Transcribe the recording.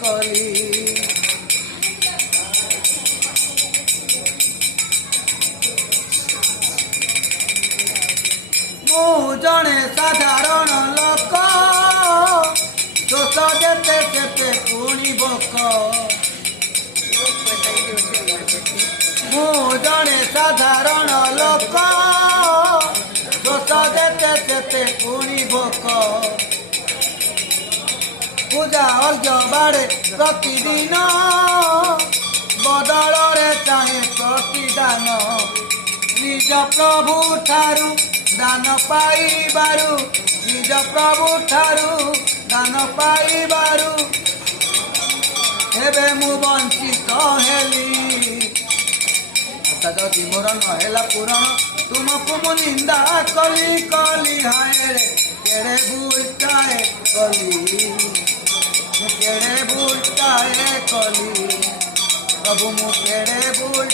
କଲି। ମୁଁ ଜଣେ ସାଧାରଣ ଲୋକ, ଦୋଷ ଯେତେ ସେତେ ପୁଣି ଭୋକ। ମୁଁ ଜଣେ ସାଧାରଣ ଲୋକ, ଦୋଷ ଯେତେ ସେତେ ପୁଣି ଭୋକ। ପୂଜା ଅର୍ଘ୍ୟ ବାଡ଼େ ପ୍ରତିଦିନ, ବଦଳରେ ଚାହେଁ ପ୍ରତିଦାନ। ନିଜ ପ୍ରଭୁ ଠାରୁ ଦାନ ପାଇବାରୁ, ନିଜ ପ୍ରଭୁ ଠାରୁ ଦାନ ପାଇବାରୁ ଏବେ ମୁଁ ବଞ୍ଚିତ ହେଲି। ଯଦି ମୋର ନ ହେଲା ପୂରଣ, ତୁମକୁ ମୁଁ ନିନ୍ଦା କଲି କଲି। ହାୟ ରେ କେଡ଼େ ଭୁଲଟାଏ କଲି, ମୁଁ କେଡ଼େ ଭୁଲଟାଏ କଲି। ପ୍ରଭୁ ମୁଁ କେଡ଼େ ଭୁଲ